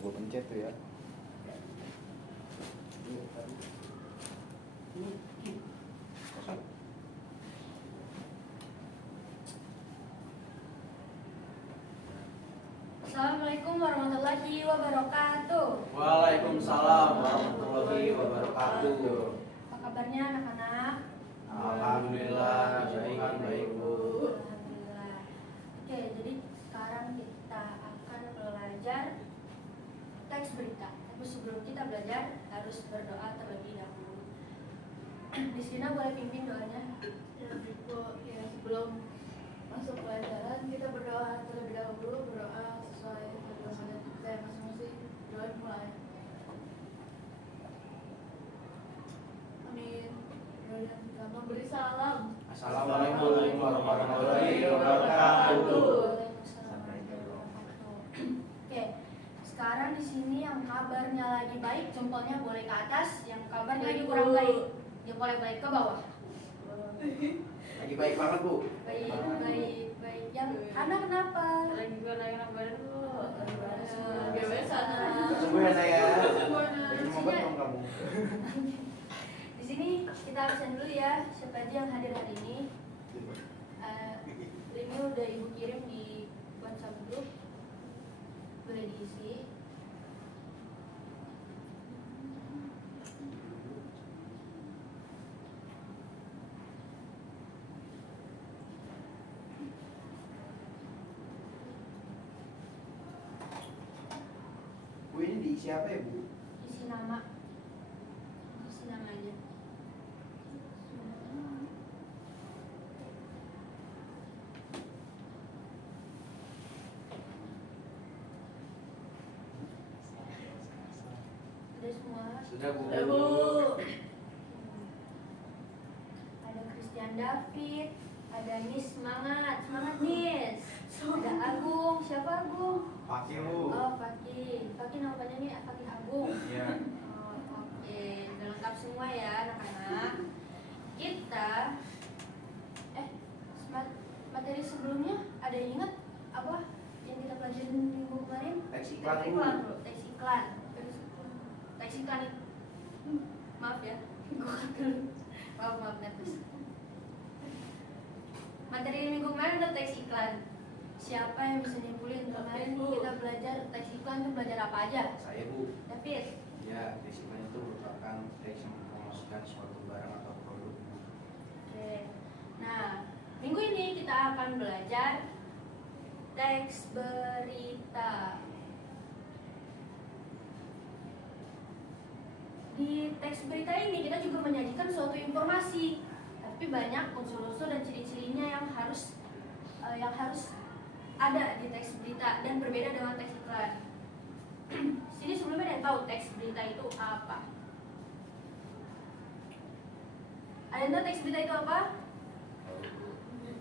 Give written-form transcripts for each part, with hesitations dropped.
gue pencet tuh ya. Kosong. Assalamualaikum warahmatullahi wabarakatuh. Waalaikumsalam warahmatullahi wabarakatuh. Apa kabarnya anak-anak? Alhamdulillah, baik Bu. Alhamdulillah. Oke, jadi sekarang kita akan belajar teks berita. Tapi sebelum kita belajar harus berdoa terlebih dahulu. Di sini boleh pimpin doanya. Ya, sebelum masuk pelajaran kita berdoa terlebih dahulu, berdoa sesuai agama kita masing-masing. Doa mulai. Amin. Dan kita memberi salam. Assalamualaikum warahmatullahi wabarakatuh. Oke, sekarang di sini yang kabarnya lagi baik jempolnya boleh ke atas, yang kabarnya lagi kurang baik jempolnya balik ke bawah. Lagi baik banget Bu. Baik. Yang anak kenapa? Lagi gue naik badan dulu. Sembuh ya saya. Sempurna. Minum obat dong kamu. Di sini kita absen dulu ya. Siapa aja yang hadir hari ini? Linknya udah ibu kirim di WhatsApp grup. Boleh diisi. Bu ini diisi apa ya Bu? Isi nama. Isi nama aja. Udah semua. Sudah Bu. Ya, Bu. Ada Christian David, ada Nis semangat Nis. Ada Agung, siapa Agung? Pakai Bu. Oh Fakih nama panjangnya nih Fakih Agung. Iya. Oh, oke, udah lengkap semua ya anak-anak. Kita materi sebelumnya ada yang ingat apa yang kita pelajarin minggu kemarin? Teks iklan Bu. Teks iklan. Teks iklan itu. Maaf ya, gua gagal. Maaf Netes. Materi minggu kemarin udah teks iklan. Siapa yang bisa nyimpulin kemarin kita belajar teks iklan itu belajar apa aja? Saya Bu. David. Ya, teks iklan itu merupakan teks yang mempromosikan suatu barang atau produk. Oke. Nah, minggu ini kita akan belajar teks berita. Di teks berita ini kita juga menyajikan suatu informasi, tapi banyak unsur-unsur dan ciri-cirinya yang harus ada di teks berita dan berbeda dengan teks iklan. Sini sebelumnya ada yang tahu teks berita itu apa? Ada yang tahu teks berita itu apa?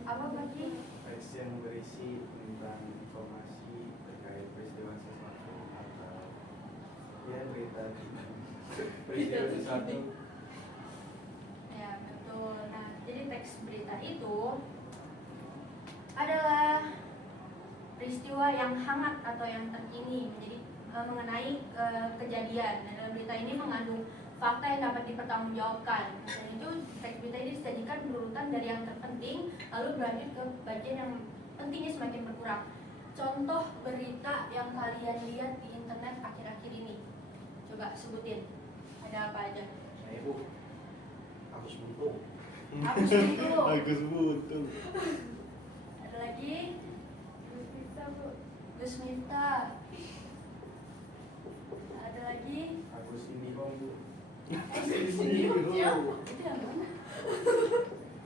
Apa Pagi? Teks yang berisi tentang informasi terkait peristiwa sesuatu atau ya berita sesuatu. Ya betul. Nah, jadi teks berita itu adalah peristiwa yang hangat atau yang terkini mengenai kejadian. Nah, dalam berita ini mengandung fakta yang dapat dipertanggungjawabkan. Dan itu teks berita ini disajikan berurutan dari yang terpenting lalu berlanjut ke bagian yang pentingnya semakin berkurang. Contoh berita yang kalian lihat di internet akhir-akhir ini. Coba sebutin. Ada apa aja? Saya Bu. Agus Buntung. Agus Buntung. Agus Buntung. Ada lagi? Gus Miftah. Ada lagi? Agus Indihome Bu. Itu yang mana?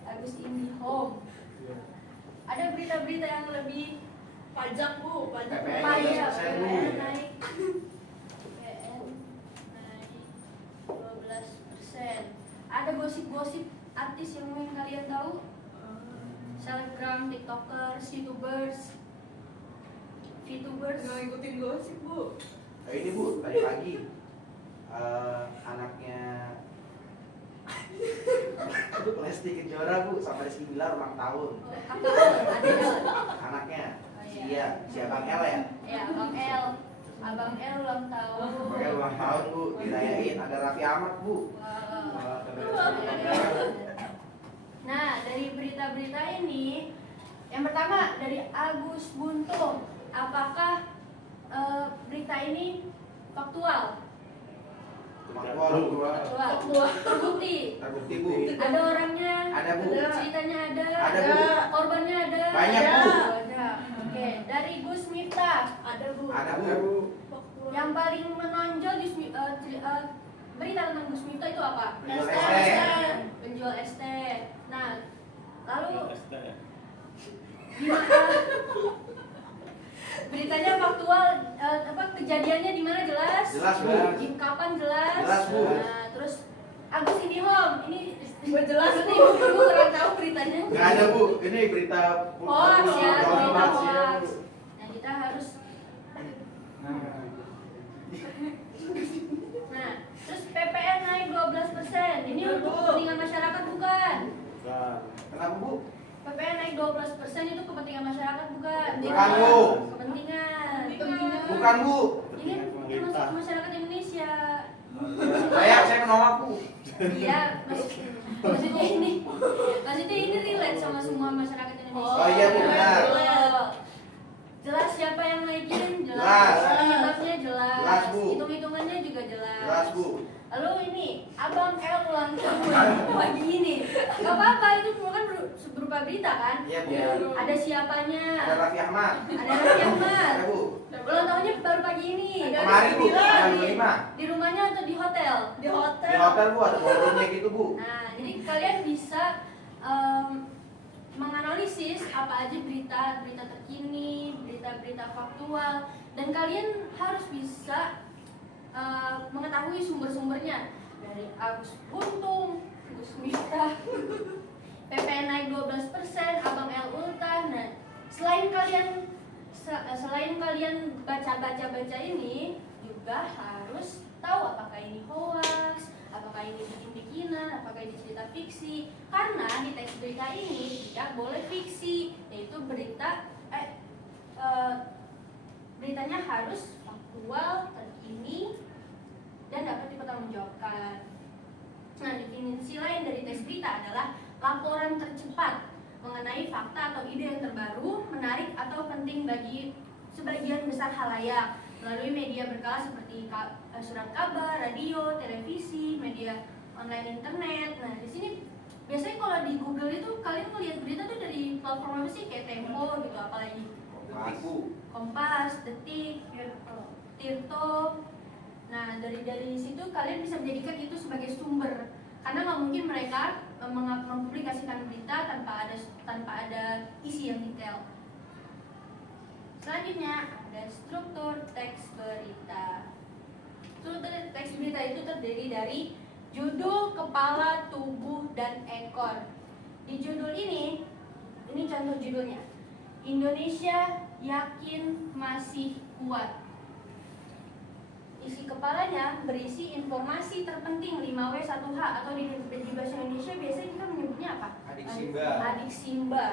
Agus Indihome. Iya. Ada berita-berita yang lebih Pajak Bu, pajak. PPN. pajak, 12% Bu. PPN naik. PPN naik 12%. Ada gosip-gosip artis yang mungkin kalian tahu? Selebgram, tiktokers, youtubers, VTubers. Nggak ngikutin gosip Bu. Ini Bu, tadi pagi anaknya Lesti Kejora Bu sama Rizky Bilar ulang tahun. Kakak, ada Anaknya Oh, Sia, Sia Bang El ya. Ya, Bang El. Abang L ulang tahun. Oke, ulang tahun Bu, dirayain. Ada Raffi Ahmad Bu. Wow. Nah, dari berita-berita ini, yang pertama dari Agus Buntung, apakah berita ini faktual? Faktual. Terbukti. Terbukti Bu. Ada orangnya. Ada Bu. Ceritanya ada. Ada, Bu. Korbannya ada. Banyak, Bu. Ada. Oke, dari Gus Miftah. Ada Bu. Ada Bu. Yang paling menonjol di berita tentang Gus Miftah itu apa? Penjual ST. ST. Penjual ST. Nah, lalu beritanya faktual, kejadiannya di mana jelas? Jelas, Bu. Kapan jelas? Jelas, Bu. Nah, terus Agus Indihome ini jelas nih, bu kurang tahu beritanya. Nggak ada Bu, ini berita Hoax ya, berita hoax. hoax. Nah, kita harus. Nah, terus PPN naik 12%. Ini untuk kepentingan masyarakat bukan? Kenapa Bu? PPN naik 12% itu kepentingan masyarakat bukan? Bukan, Bu. Kepentingan. Bukan Bu. Ini termasuk masyarakat Indonesia. Saya menolak Bu. Iya, maksudnya ini relate sama semua masyarakat Indonesia. Oh iya, Bu, benar. Jelas siapa yang naikin, Jelas. penyebabnya jelas. Jelas, Bu. Hitung-hitungannya juga jelas. Jelas Bu. Lalu ini Abang L ulang tahun pagi ini. Gak apa-apa, itu semua kan berupa berita kan? Iya Bu. Ada siapanya. Ada Raffi Ahmad. Ada Raffi Ahmad. Ada Bu. Ulang tahunnya baru pagi ini. Kemarin Bu, tanggal 25. Di rumahnya atau di hotel? Di hotel. Di hotel Bu, ada ballroomnya gitu Bu. Nah, jadi kalian bisa menganalisis apa aja berita terkini, berita faktual, dan kalian harus bisa mengetahui sumber-sumbernya dari Agus Buntung, Gus Miftah, PPN naik 12%, Abang L Ultah. Nah, selain kalian baca ini juga harus tahu apakah ini hoax, apakah ini bikin-bikinan, apakah ini cerita fiksi. Karena di teks berita ini tidak boleh fiksi, yaitu beritanya harus faktual, terkini, dan dapat dipertanggungjawabkan. Nah, definisi lain dari teks berita adalah laporan tercepat mengenai fakta atau ide yang terbaru, menarik atau penting bagi sebagian besar halayak melalui media berkala seperti surat kabar, radio, televisi, media online, internet. Nah, di sini biasanya kalau di Google itu kalian melihat berita tuh dari platform apa sih? Kayak Tempo gitu, apalagi Kompas, Detik, Tirto. Nah, dari situ kalian bisa menjadikan itu sebagai sumber, karena nggak mungkin mereka mempublikasikan berita tanpa ada isi yang detail. Selanjutnya ada struktur teks berita. Struktur teks berita itu terdiri dari judul, kepala, tubuh, dan ekor. Di judul ini contoh judulnya. Indonesia yakin masih kuat. Isi kepalanya berisi informasi terpenting 5W1H atau di bahasa Indonesia biasanya kita menyebutnya apa? Adik Simba. Adik Simba.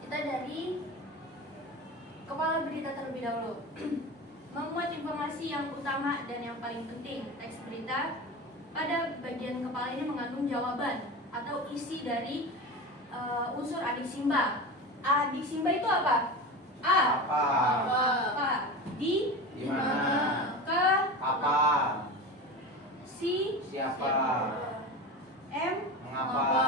Kita dari kepala berita terlebih dahulu. Memuat informasi yang utama dan yang paling penting. Teks berita pada bagian kepala ini mengandung jawaban atau isi dari unsur adik Simba. Adik Simba itu apa? A. Apa? Di mana? Ke. Apa? Si. Siapa? M. Mengapa?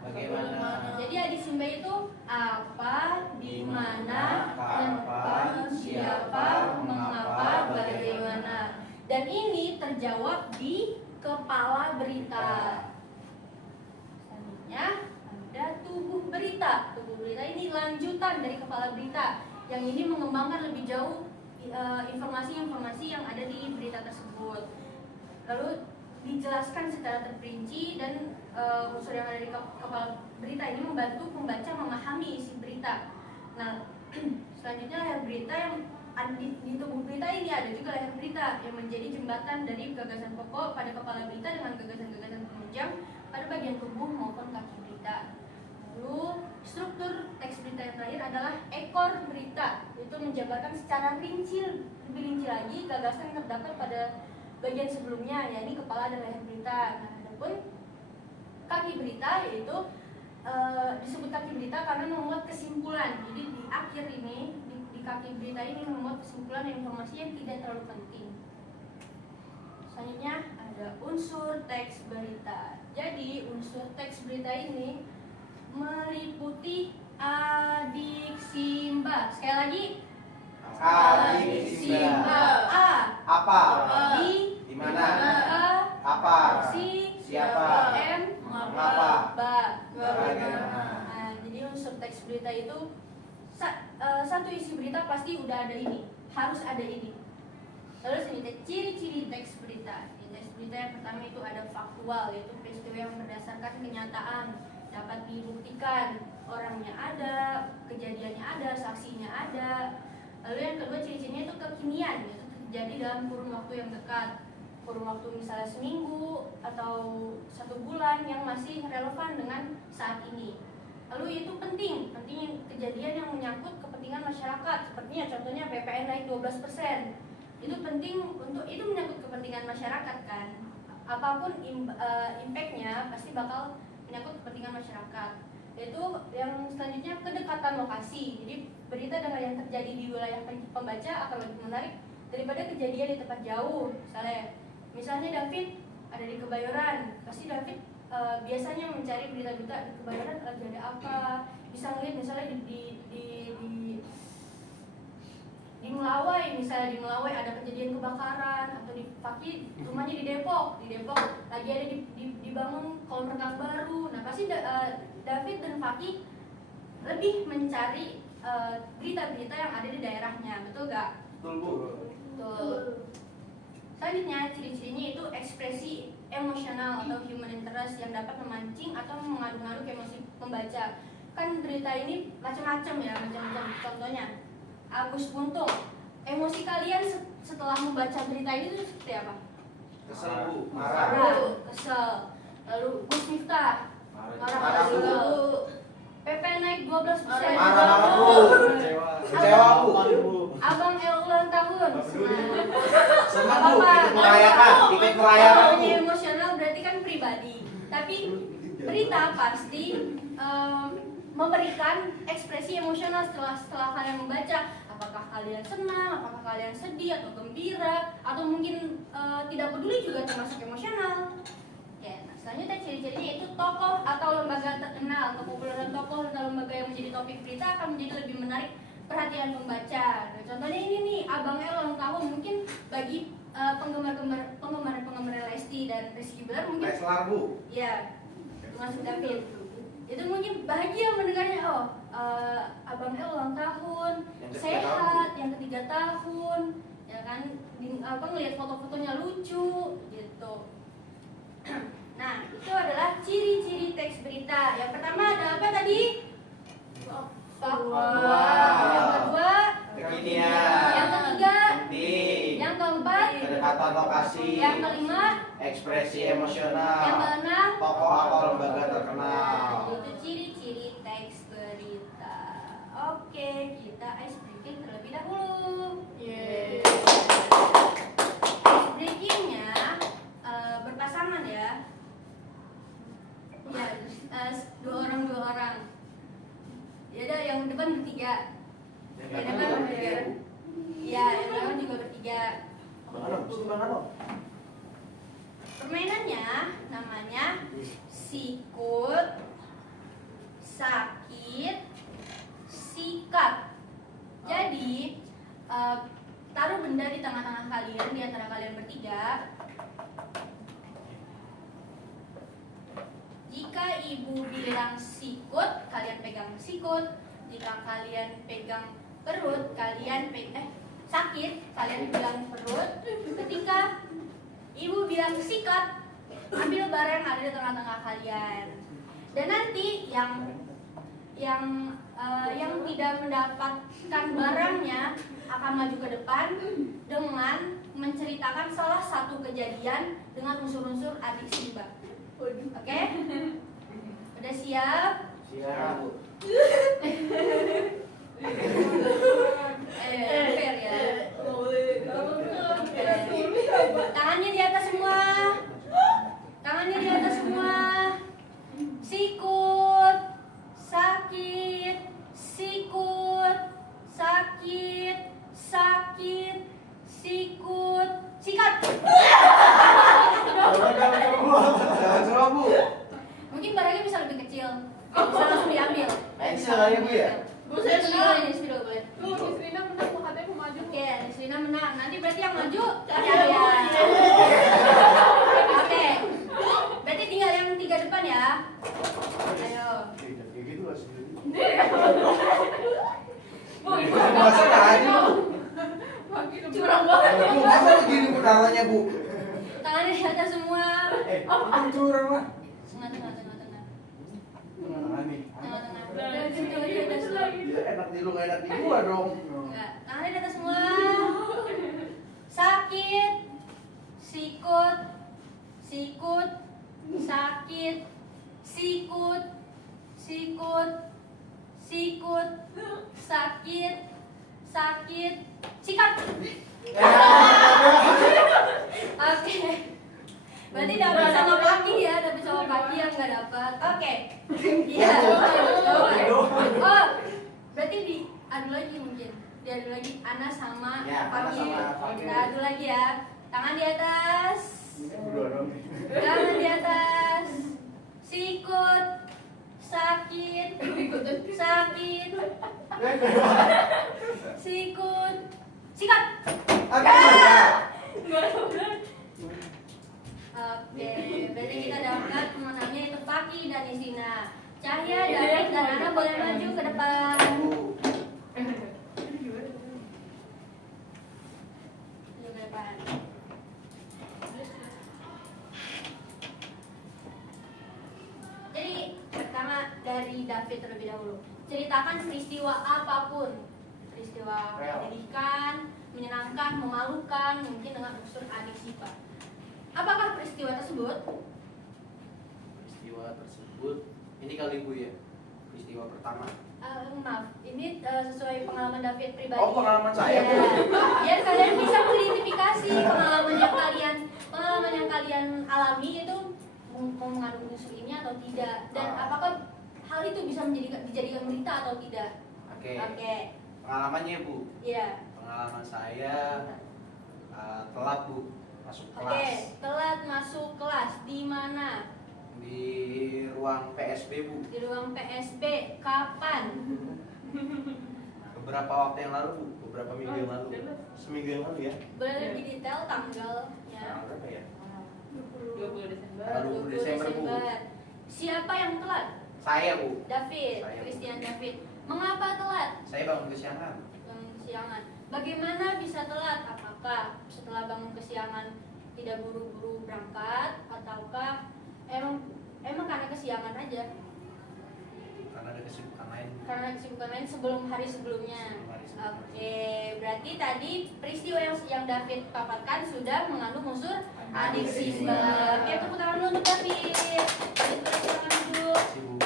Bagaimana? Jadi adik Simba itu apa, di mana, kapan, siapa, mengapa, bagaimana. Dan ini terjawab di kepala berita. Selanjutnya ada tubuh berita. Tubuh berita ini lanjutan dari kepala berita yang ini mengembangkan lebih jauh informasi-informasi yang ada di berita tersebut. Lalu dijelaskan secara terperinci dan unsur yang ada di kepala berita ini membantu pembaca memahami isi berita. Nah, selanjutnya leher berita yang ada di tubuh berita ini ada juga leher berita yang menjadi jembatan dari gagasan pokok pada kepala berita dengan gagasan-gagasan penunjang pada bagian tubuh maupun kaki berita. adalah ekor berita, itu menjabarkan secara lebih rinci lagi gagasan yang terdapat pada bagian sebelumnya, yakni kepala dan leher berita. Nah, adapun kaki berita yaitu disebut kaki berita karena memuat kesimpulan. Jadi di akhir ini di kaki berita ini memuat kesimpulan informasi yang tidak terlalu penting. Selanjutnya ada unsur teks berita. Jadi unsur teks berita ini meliputi adiksimba. Sekali lagi. Adiksimba. A. Apa? Di. Di mana? A. Apa? Si. Siapa? M. Mengapa? Ba. Bagaimana? Nah, jadi unsur teks berita itu satu isi berita pasti udah ada ini, harus ada ini. Terus ini ciri-ciri teks berita. Di teks berita yang pertama itu ada faktual, yaitu peristiwa yang berdasarkan kenyataan, dapat dibuktikan, orangnya ada, kejadiannya ada, saksinya ada. Lalu yang kedua ciri-cirinya itu kekinian, yaitu terjadi dalam kurun waktu yang dekat, kurun waktu misalnya seminggu atau 1 bulan yang masih relevan dengan saat ini. Lalu itu penting kejadian yang menyangkut kepentingan masyarakat, sepertinya contohnya PPN naik 12%. Itu penting itu menyangkut kepentingan masyarakat kan. Apapun impactnya pasti bakal menyangkut kepentingan masyarakat. Yaitu yang selanjutnya kedekatan lokasi. Jadi berita dengan yang terjadi di wilayah pembaca akan lebih menarik daripada kejadian di tempat jauh. Misalnya David ada di Kebayoran, pasti David biasanya mencari berita-berita di Kebayoran lagi ada apa. Bisa ngeliat misalnya di Melawai, misalnya di Melawai ada kejadian kebakaran, atau di Fakih rumahnya di Depok lagi ada dibangun kolam renang baru. Nah pasti David dan Fakih lebih mencari berita-berita yang ada di daerahnya, betul gak? Betul, Bu. Betul. Selanjutnya ciri-cirinya itu ekspresi emosional atau human interest yang dapat memancing atau mengaduk-aduk emosi pembaca. Kan berita ini macam-macam ya, macam-macam. Contohnya Agus Buntung, emosi kalian setelah membaca berita ini itu seperti apa? Kesel, Bu. Marah, kesel. Lalu Gus Miftah, marah juga. PP naik 12%. Marah, Bu. Kecewa, Bu. Abang El ulang tahun. Senang, Bu. Ikut merayakan, Bu. Emosional berarti kan pribadi. Tapi berita pasti memberikan ekspresi emosional setelah kalian membaca. Apakah kalian senang, apakah kalian sedih atau gembira, atau mungkin tidak peduli juga termasuk emosional. Ya, nah selanjutnya ciri-cirinya itu tokoh atau lembaga terkenal. Kepopuleran tokoh atau lembaga yang menjadi topik berita akan menjadi lebih menarik perhatian pembaca. Nah, contohnya ini nih, Abang El ulang tahun, mungkin bagi penggemar Lesti dan Rizky Bilar mungkin. Leslar, Bu. Ya, termasuk David. Itu mungkin bahagia mendengarnya, Abang El ulang tahun, sehat, yang ketiga tahun, ya kan, ngelihat foto-fotonya lucu, gitu. Nah, itu adalah ciri-ciri teks berita. Yang pertama ada apa tadi? Faktual. Yang kedua, Kekinian. Yang ketiga, penting. Yang keempat, Kedekatan lokasi. Yang kelima, Ekspresi emosional. Yang keenam, Tokoh atau lembaga terkenal. itu ciri-ciri teks berita. Oke, kita ice breaking terlebih dahulu. Yeay. Ice breakingnya berpasangan ya. Ya, dua orang. Ya udah, yang depan bertiga. Yang depan bertiga. Ya, yang belakang juga bertiga. Permainannya namanya sikut, sakit, sikat. Jadi taruh benda di tengah-tengah kalian, di antara kalian bertiga. Jika ibu bilang sikut, kalian pegang sikut. Jika kalian pegang perut, sakit, kalian bilang perut. Ketika ibu bilang sikat, ambil barang yang ada di tengah-tengah kalian. Dan nanti yang tidak mendapatkan barangnya akan maju ke depan dengan menceritakan salah satu kejadian dengan unsur-unsur adiksimba. Oke? Udah siap? Siap. Fair ya. boleh. Tangannya di atas semua. Tangannya di atas semua. Sikut. Sakit. Sikut. Sakit. Sakit. Sikut. Sikat. Jangan suruh Bu. Mungkin barangnya bisa lebih kecil. Bisa langsung diambil. Bisa kali Bu ya? Bu, saya Spidol menang. ini spidol boleh. Bu, Miss Rina menang, Bu, katanya mau maju. Oke, Miss Lina menang. Nanti berarti yang maju Cahaya. Cahaya. Oke. Berarti tinggal yang 3 depan ya. Ayo. Kayak gitu lah sendiri. Bu, Masa aja Bu. makin curang banget. Bu, masa begini Bu naranya Bu? Tangannya di atas semua. Itu curang lah. Tengah. Tangan nih. Tengah. Coba di atas semua. Ya enak di lu nggak enak di gua dong. Enggak. Tangannya di atas semua. Sakit. Sikut. Sikut. Sakit. Sikut. Sikut. Sikut. Sakit. Sakit. Sikat. Oke. Berarti dapat sama kaki ya, dapat sama kaki yang nggak dapat. Oke. Iya. Oh, berarti diadu lagi mungkin. Diadu lagi Ana sama Ya, Ana kaki. sama kaki. Kita adu lagi ya. Tangan di atas. Berdua dong. Tangan di atas. Sikut. Sakit. Sakit. Sikut. Sikat. Oke, berarti kita dapat pemenangnya itu Paki dan Isina. Cahaya, David, dan Ana boleh maju ke depan. Maju ke depan. Jadi pertama dari David terlebih dahulu. Ceritakan peristiwa apapun. Peristiwa menyedihkan, menyenangkan, memalukan, mungkin dengan unsur adik sifat. Apakah peristiwa tersebut? Peristiwa tersebut ini kali Bu ya. Peristiwa pertama. Maaf, ini sesuai pengalaman David pribadi. Oh, pengalaman saya, Bu. Biar kalian bisa mengidentifikasi pengalaman yang kalian alami itu mau mengandung unsur ini atau tidak, dan apakah hal itu bisa dijadikan berita atau tidak. Oke. Oke. Pengalamannya Bu. Iya. Pengalaman saya telat Bu masuk Oke, kelas telat masuk kelas di mana? di ruang PSB Bu. Di ruang PSB. Kapan? Beberapa waktu yang lalu Bu, beberapa minggu yang lalu. Seminggu yang lalu ya. Boleh lebih detail tanggalnya? Tanggal berapa ya? 20 Desember. 20 Desember, Bu. Siapa yang telat? Saya Bu. David, Saya. Christian David. Mengapa telat? Saya bangun kesiangan. Bangun kesiangan. Bagaimana bisa telat? Apakah setelah bangun kesiangan tidak buru-buru berangkat, ataukah emang karena kesiangan aja? Karena ada kesibukan lain. Karena kesibukan lain sebelum hari sebelumnya. Sebelum hari sebelumnya. Oke, berarti tadi peristiwa yang David paparkan sudah mengandung unsur adik Simba. Oke, tepuk tangan dulu untuk David. Silakan duduk. Si Bu.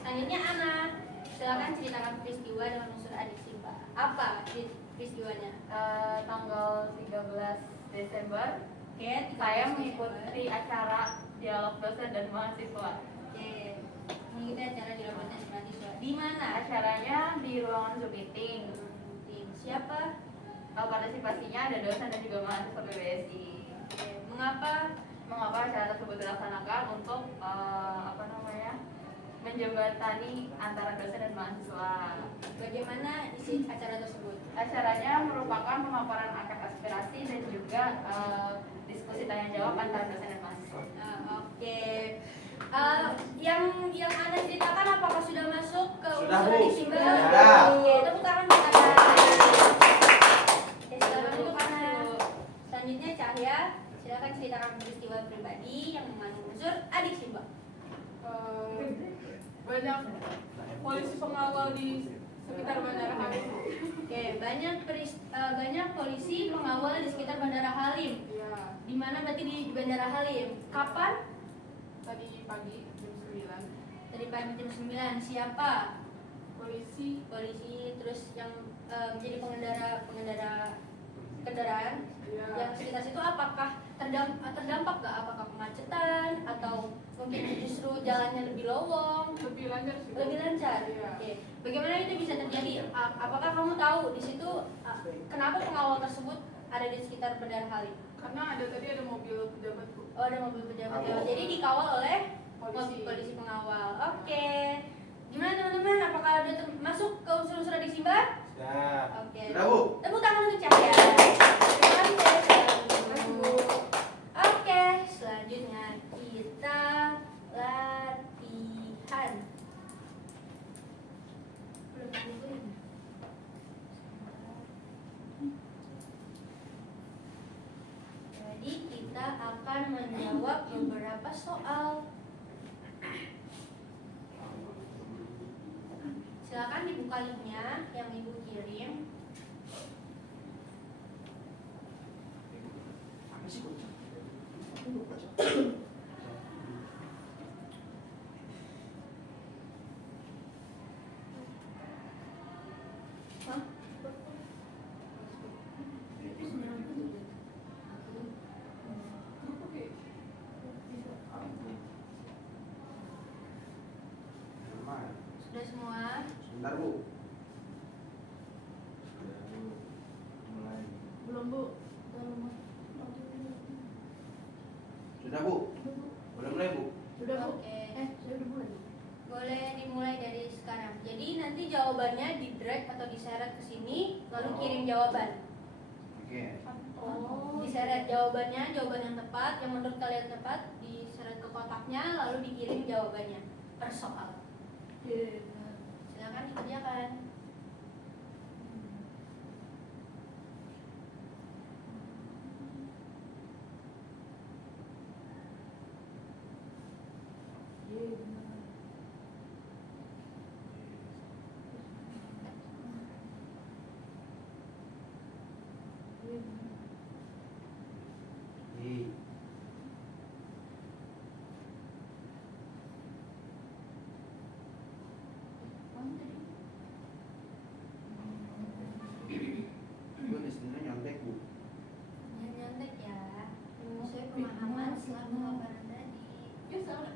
Selanjutnya Ana, silakan ceritakan peristiwa dengan unsur adik Simba. Apa peristiwanya? Tanggal 13 Desember Oke, saya mengikuti acara dialog dosen dan mahasiswa. Oke, mengikuti acara di Robotan mahasiswa. Di mana? Acaranya di ruangan Zoom meeting. Siapa? Partisipasinya ada dosen dan juga mahasiswa PBSI. Oke, mengapa? Mengapa acara tersebut dilaksanakan untuk menjembatani antara dosen dan mahasiswa. Bagaimana isi acara tersebut? Acaranya merupakan pemaparan angkat aspirasi dan juga diskusi tanya jawab antara dosen dan mahasiswa. Oke. Yang Anda ceritakan apakah sudah masuk ke Sudah, unsur Bu. adik Simba? Sudah. Oke, tepuk tangan buat Ana. Oke, silakan untuk Ana. Selanjutnya Cahya, silakan ceritakan peristiwa pribadi yang mengandung unsur adik Simba. Banyak polisi pengawal di sekitar Bandara Halim. Oke, banyak polisi mengawal di sekitar Bandara Halim. Iya, Di mana berarti di Bandara Halim? Kapan? tadi pagi jam 9. Tadi pagi jam 9. Siapa? polisi, terus yang menjadi pengendara kendaraan ya, yang sekitar situ apakah terdampak nggak? Apakah kemacetan atau mungkin justru jalannya lebih lowong, lebih lancar sih. lebih lancar? Iya. Oke. Bagaimana itu bisa terjadi? Apakah kamu tahu di situ kenapa pengawal tersebut ada di sekitar Bandara Halim? Karena tadi ada mobil pejabat Bu. Oh, ada mobil pejabat. Jadi dikawal oleh Polisi. pengawal. Oke. Gimana teman-teman? Apakah udah masuk ke unsur-unsur adik Simba? Sudah. Oke. Sudah, Bu. Tepuk tangan untuk Cahya. Terima kasih, Bu. Oke, selanjutnya kita latihan. Jadi kita akan menjawab beberapa soal. Silakan dibuka linknya yang ibu kirim. Apa sih, Bu? Hah? Sudah semua? Sebentar, Bu. Mulai. Belum Bu. Belum. Sudah, Bu. Boleh mulai, Bu. Sudah Bu. Oke. Saya udah mulai. Boleh dimulai dari sekarang. Jadi nanti jawabannya di drag atau diseret ke sini, lalu kirim jawaban. Oke. Diseret jawabannya, jawaban yang tepat, yang menurut kalian tepat, diseret ke kotaknya, lalu dikirim jawabannya per soal. Silakan dikerjakan. Bu, di sini nyontek, Bu. Nyontek ya. Sesuai pemahaman setelah pemaparan tadi. Selesai.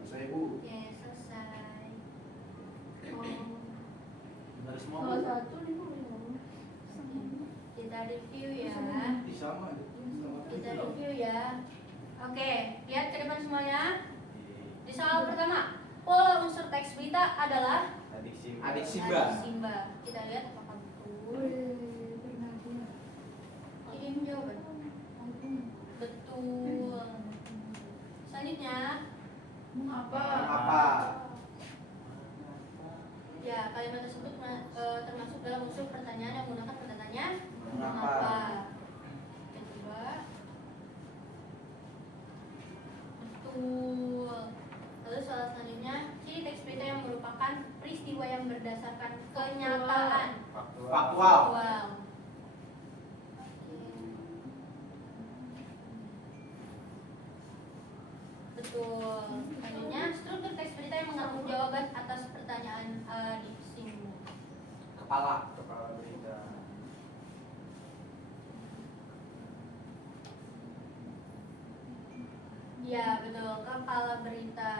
Selesai, Bu. Oke, selesai. Benar semua, Salah Bu. satu nih Bu. Kita review ya. Sama. Kita review ya. Oke, lihat ke depan semuanya. Di soal pertama, pola unsur teks berita adalah Adik Simba. Adik Simba. Adik Simba. Kita lihat apakah betul. Kirim jawaban. Betul. Selanjutnya, Mengapa? Apa? ya kalimat tersebut termasuk dalam unsur pertanyaan yang menggunakan kata tanya Mengapa? Kita coba. Betul. Lalu soal selanjutnya, ciri teks berita yang merupakan peristiwa yang berdasarkan kenyataan. Faktual. Faktual. Wow. Betul. Selanjutnya, struktur teks berita yang mengandung jawaban atas pertanyaan di sini. Kepala. Kepala berita. Ya, betul. Kepala berita.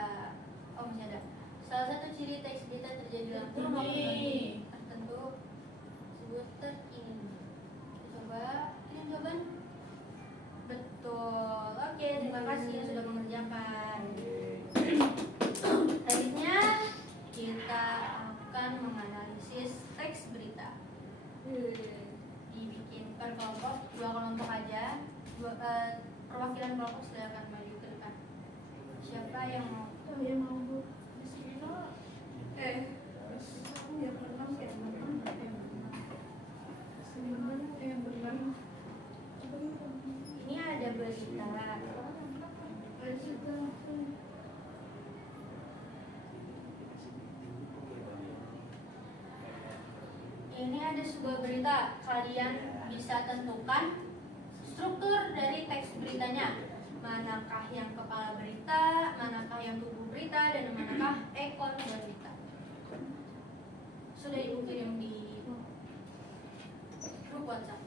Oh, masih ada. Salah satu ciri teks berita terjadi dalam kurun waktu tertentu disebut terkini. Kita coba kirim jawaban. Betul. Oke, terima kasih yang sudah mengerjakan. Selanjutnya kita akan menganalisis teks berita. Dibikin per kelompok, 2 kelompok aja. Perwakilan kelompok silakan maju ke depan. Siapa yang mau? Oh ya mau Bu. Yes. Ini ada berita. Ini ada sebuah berita. Kalian bisa tentukan struktur dari teks beritanya. Manakah yang kepala berita, manakah yang tubuh berita. berita dan manakah ekor berita. Sudah Ibu kirim di grup WhatsApp.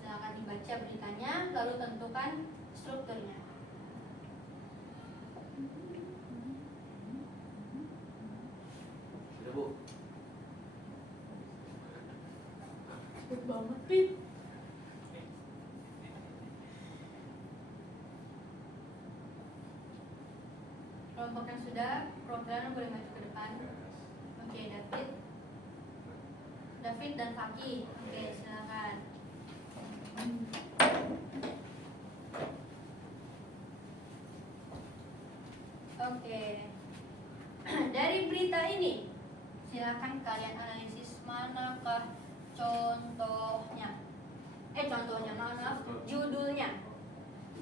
Silakan dibaca beritanya, lalu tentukan strukturnya. Sudah Bu. Cepet banget, Pit. Kelompok yang sudah, perwakilan boleh maju ke depan. Oke, David dan Faki. Oke, silakan. Oke. Dari berita ini, silakan kalian analisis manakah contohnya. Contohnya, maaf, judulnya.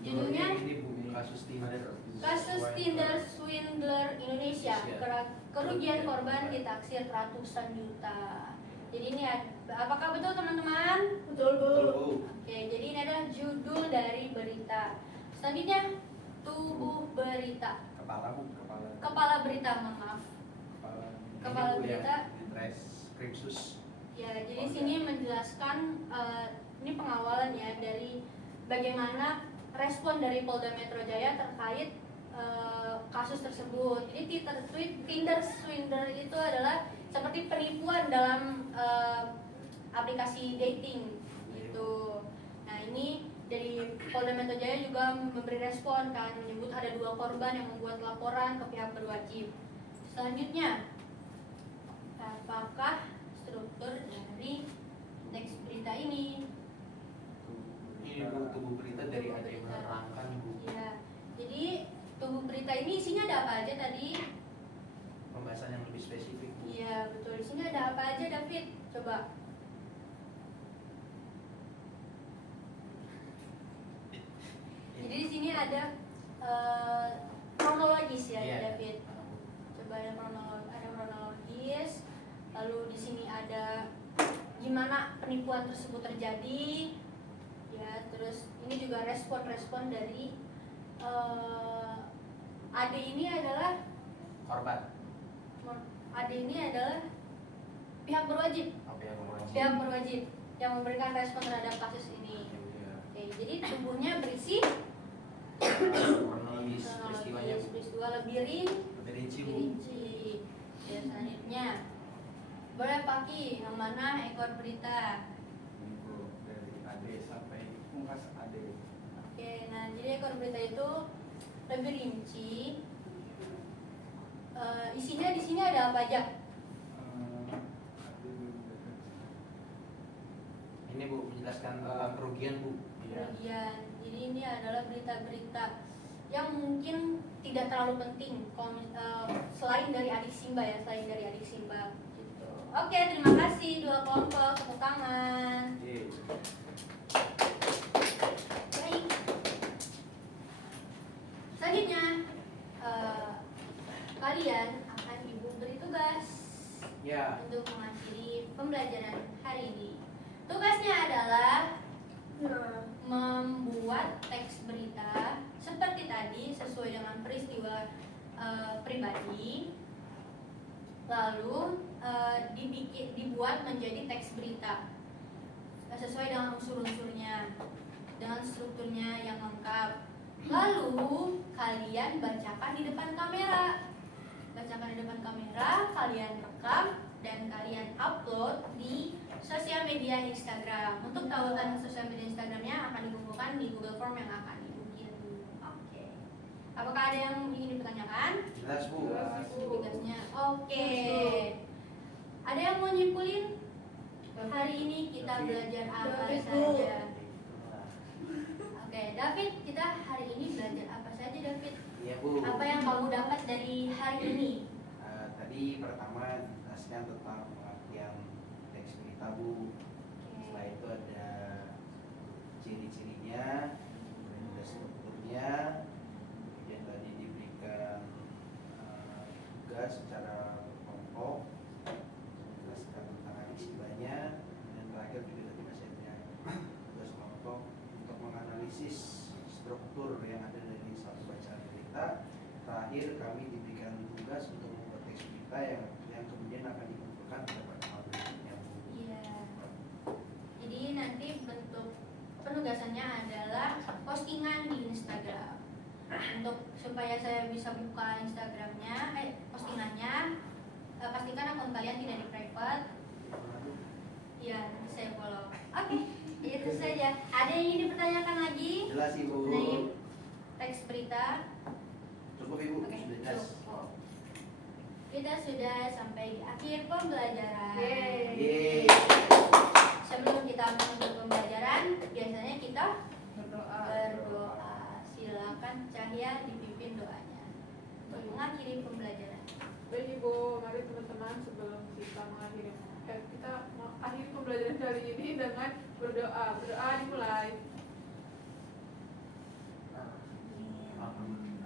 Judulnya Ini Bu, kasus Tinder. Kasus Tinder Swindler Indonesia, kerugian korban ditaksir ratusan juta. Jadi ini apakah betul teman-teman? Betul Bu. Betul Bu. Oke, jadi ini adalah judul dari berita. Selanjutnya, tubuh berita. Kepala Bu, kepala. Kepala berita, mohon maaf. Kepala Ini, Bu, berita. yang di Krimsus. Ya, jadi sini menjelaskan ini pengawalan ya dari bagaimana respon dari Polda Metro Jaya terkait kasus tersebut. Jadi Tinder Swindler itu adalah seperti penipuan dalam aplikasi dating gitu. Nah, ini dari Polda Metro Jaya juga memberi respon kan, menyebut ada 2 korban yang membuat laporan ke pihak berwajib. Selanjutnya, apakah struktur dari teks berita ini? Ini Bu, tubuh berita dari Tubuh ada yang berita. menerangkan Bu. Ya, jadi tubuh berita ini isinya ada apa aja tadi? Pembahasan yang lebih spesifik Bu. Iya betul. Di sini ada apa aja, David? Coba. Jadi di sini ada kronologis ya, Iya. David. Coba ada kronologis. Lalu di sini ada gimana penipuan tersebut terjadi. Ya, terus ini juga respon-respon dari Ade ini adalah Korban. pihak berwajib. Apa yang berwajib? Pihak berwajib yang memberikan respon terhadap kasus ini. Oke, jadi tubuhnya berisi Kronologis peristiwanya Bu. peristiwa lebih Rinci Bu. rinci. Ya, selanjutnya boleh Paki, yang mana ekor berita? Ini Bu, dari AD sampai pungkas AD. Oke, nah jadi ekor berita itu lebih rinci. Isinya di sini ada apa aja? Ini Bu menjelaskan tentang kerugian Bu. Kemudian, jadi ini adalah berita-berita yang mungkin tidak terlalu penting selain dari adik Simba ya, gitu. Oke, terima kasih 2 kelompok, tepuk tangan. Baik. Selanjutnya, kalian akan diberi tugas Ya. untuk mengakhiri pembelajaran hari ini. Tugasnya adalah membuat teks berita seperti tadi sesuai dengan peristiwa pribadi, lalu dibuat menjadi teks berita sesuai dengan unsur-unsurnya, dengan strukturnya yang lengkap. Lalu kalian bacakan di depan kamera, kalian rekam dan kalian upload di sosial media Instagram. Untuk tautan sosial media Instagramnya akan dikumpulkan di Google Form yang akan dibikin. Oke. Apakah ada yang ingin dipertanyakan? Jelas Bu. Tugasnya. Oke. Ada yang mau nyimpulin? Hari ini kita belajar apa David, Bu. saja? Oke, David, kita hari ini belajar apa saja, David? Iya Bu. Apa yang kamu dapat dari hari ini? Tadi pertama jelaskan tentang pengertian teks berita Bu. Setelah itu ada ciri-cirinya, kemudian ada strukturnya, kemudian tadi diberikan tugas secara kelompok, menjelaskan tentang adik-adiknya, dan terakhir juga tadi masih ada tugas kelompok untuk menganalisis struktur yang ada dari satu bacaan berita. Terakhir kami diberikan tugas untuk membuat teks berita yang kemudian akan dikumpulkan pada tanggal berikutnya. Iya. Jadi nanti bentuk penugasannya adalah postingan di Instagram. Untuk supaya saya bisa buka Instagramnya, postingannya, pastikan akun kalian tidak di private. Ya, nanti saya follow. Oke, itu saja. Ada yang ingin dipertanyakan lagi? Jelas Ibu. Mengenai teks berita? Cukup Ibu, Oke, sudah jelas. cukup. Kita sudah sampai di akhir pembelajaran. Yeay. Sebelum kita menutup pembelajaran, biasanya kita Berdoa. berdoa. Silakan Cahya dipimpin doanya untuk mengakhiri pembelajaran. Baik Ibu, mari teman-teman sebelum kita mengakhiri pembelajaran kali ini dengan berdoa. Berdoa dimulai.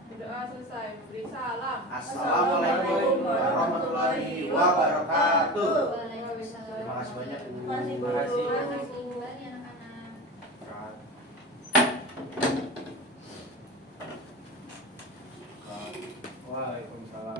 Berdoa selesai, beri salam. Assalamualaikum warahmatullahi wabarakatuh. Waalaikumsalam. Terima kasih banyak Bu. Terima kasih. Terima kasih kembali anak-anak. Waalaikumsalam.